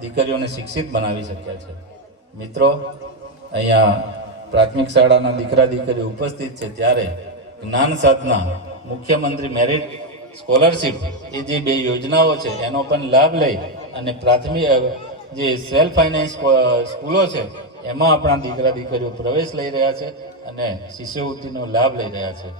દીકરીઓને શિક્ષિત બનાવી શક્યા છે। મિત્રો, અહીંયા પ્રાથમિક શાળાના દીકરા દીકરીઓ ઉપસ્થિત છે ત્યારે જ્ઞાન સાધના મુખ્યમંત્રી મેરિટ સ્કોલરશિપ એ જે બે યોજનાઓ છે એનો પણ લાભ લઈ અને પ્રાથમિક જે સેલ્ફ ફાઇનાન્સ સ્કૂલો છે એમાં આપણા દીકરા દીકરીઓ પ્રવેશ લઈ રહ્યા છે અને શિષ્યવૃત્તિનો લાભ લઈ રહ્યા છે।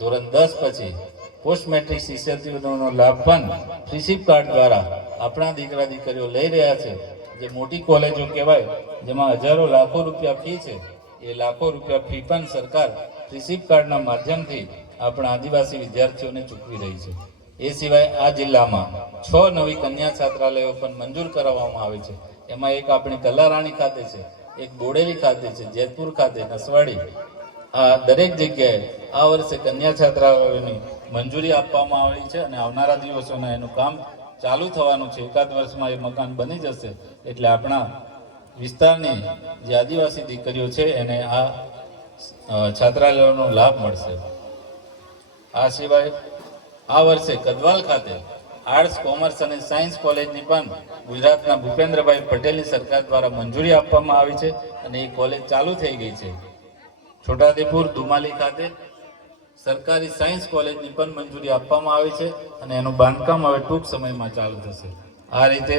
ધોરણ 10 પછી પોસ્ટ મેટ્રિક શિષ્યવૃત્તિનો લાભ પણ ફ્રીશીપ કાર્ડ દ્વારા આપણા દીકરા દીકરીઓ લઈ રહ્યા છે। જે મોટી કોલેજો કહેવાય જેમાં હજારો લાખો રૂપિયા ફી છે એ લાખો રૂપિયા ફી પણ સરકાર ફ્રીશીપ કાર્ડના માધ્યમથી આપણા આદિવાસી વિદ્યાર્થીઓને ચૂકવી રહી છે। એ સિવાય આ જિલ્લામાં 6 નવી કન્યા છાત્રાલયો પણ મંજૂર કરાવવામાં આવે છે। એમાં એક આપણી કલારાણી ખાતે છે, એક બોડેલી ખાતે છે, જેતપુર ખાતે, નસવાડી, આ દરેક જગ્યાએ આ વર્ષે કન્યા છાત્રાલયોની મંજૂરી આપવામાં આવી છે અને આવનારા દિવસોમાં એનું કામ ચાલુ થવાનું છે। એકાદ વર્ષમાં એ મકાન બની જશે એટલે આપણા વિસ્તારની જે આદિવાસી દીકરીઓ છે એને આ છાત્રાલયોનો લાભ મળશે। આ સિવાય આ વર્ષે કદવાલ ખાતે આર્ટ્સ, કોમર્સ અને સાયન્સ કોલેજની પણ ગુજરાતના ભૂપેન્દ્રભાઈ પટેલની સરકાર દ્વારા મંજૂરી આપવામાં આવી છે અને એ કોલેજ ચાલુ થઈ ગઈ છે। છોટાઉદેપુર દુમાલી ખાતે સરકારી સાયન્સ કોલેજની પણ મંજૂરી આપવામાં આવી છે અને એનું બાંધકામ હવે ટૂંક સમયમાં ચાલુ થશે। આ રીતે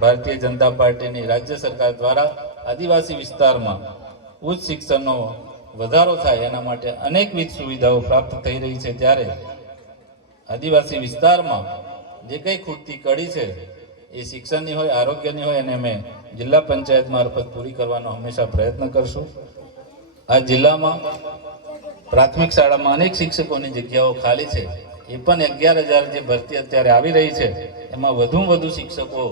ભારતીય જનતા પાર્ટીની રાજ્ય સરકાર દ્વારા આદિવાસી વિસ્તારમાં ઉચ્ચ શિક્ષણનો વધારો થાય એના માટે અનેકવિધ સુવિધાઓ પ્રાપ્ત થઈ રહી છે ત્યારે આદિવાસી વિસ્તારમાં જે કંઈ ખૂટતી કડી છે એ શિક્ષણની હોય, આરોગ્યની હોય અને અમે જિલ્લા પંચાયત મારફત પૂરી કરવાનો હંમેશા પ્રયત્ન કરશું। આ જિલ્લામાં પ્રાથમિક શાળામાં અનેક શિક્ષકોની જગ્યાઓ ખાલી છે, એ પણ 11,000 જે ભરતી અત્યારે આવી રહી છે એમાં વધુમાં વધુ શિક્ષકો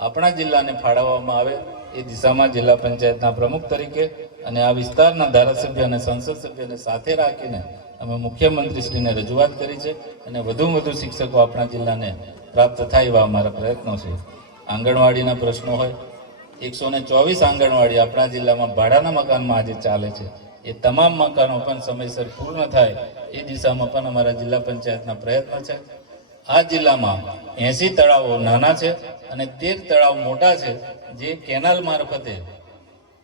આપણા જિલ્લાને ફાળવવામાં આવે એ દિશામાં જિલ્લા પંચાયતના પ્રમુખ તરીકે અને આ વિસ્તારના ધારાસભ્ય અને સંસદ સભ્યને સાથે રાખીને અમે મુખ્યમંત્રીશ્રીને રજૂઆત કરી છે અને વધુમાં વધુ શિક્ષકો આપણા જિલ્લાને પ્રાપ્ત થાય એવા અમારા પ્રયત્નો છે। આંગણવાડીના પ્રશ્નો હોય, 124 આંગણવાડી આપણા જિલ્લામાં ભાડાના મકાનમાં આજે ચાલે છે, એ તમામ મકાનો પણ સમયસર પૂર્ણ થાય એ દિશામાં પણ અમારા જિલ્લા પંચાયતના પ્રયત્ન છે। આ જિલ્લામાં 80 તળાવો નાના છે અને 13 તળાવ મોટા છે જે કેનાલ મારફતે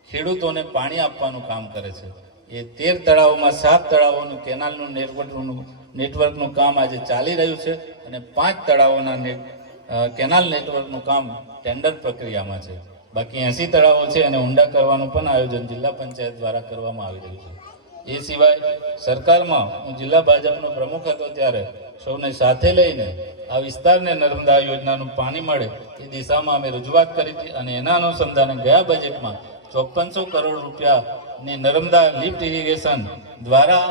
ખેડૂતોને પાણી આપવાનું કામ કરે છે। એ 13 તળાવોમાં 7 તળાવોનું કેનાલનું નેટવર્કનું કામ આજે ચાલી રહ્યું છે અને 5 તળાવોના કેનાલ નેટવર્કનું કામ ટેન્ડર પ્રક્રિયામાં છે। બાકી 80 તળાવો છે અને ઊંડા કરવાનું પણ આયોજન જિલ્લા પંચાયત દ્વારા કરવામાં આવી રહ્યું છે। એ સિવાય સરકારમાં હું જિલ્લા ભાજપનો પ્રમુખ હતો ત્યારે સૌને સાથે લઈને આ વિસ્તારને નર્મદા યોજનાનું પાણી મળે એ દિશામાં અમે રજૂઆત કરી હતી અને એના અનુસંધાને ગયા બજેટમાં 5400 કરોડ રૂપિયાની નર્મદા લિફ્ટ ઇરિગેશન દ્વારા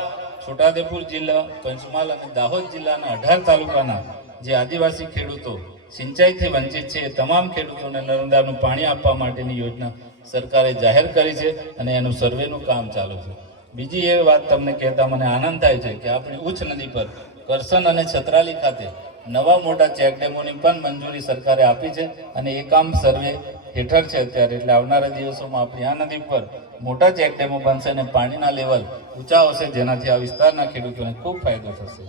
છોટાઉદેપુર જિલ્લા, પંચમહાલ અને દાહોદ જિલ્લાના 18 તાલુકાના જે આદિવાસી ખેડૂતો સિંચાઈથી વંચિત છે એ તમામ ખેડૂતોને નર્મદાનું પાણી આપવા માટેની યોજના સરકારે જાહેર કરી છે અને એનું સર્વેનું કામ ચાલુ છે। બીજી એ વાત તમને કહેતા મને આનંદ થાય છે કે આપણી ઉચ્ચ નદી પર કરસન અને છત્રાલી ખાતે નવા મોટા ચેકડેમોની પણ મંજૂરી સરકારે આપી છે અને એ કામ સર્વે હેઠળ છે અત્યારે, એટલે આવનારા દિવસોમાં આપણી આ નદી પર મોટા ચેકડેમો બનશે અને પાણીના લેવલ ઊંચા હશે જેનાથી આ વિસ્તારના ખેડૂતોને ખૂબ ફાયદો થશે।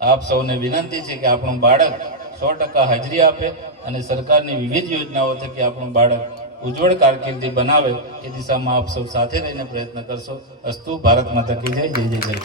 આપ સૌને વિનંતી છે કે આપણું બાળક 100% હાજરી આપે અને સરકારની વિવિધ યોજનાઓ થકી આપણું બાળક ઉજ્જવળ કારકિર્દી બનાવે એ દિશામાં આપ સૌ સાથે રહીને પ્રયત્ન કરશો। અસ્તુ, ભારત માતા કી જય, જય જય જય।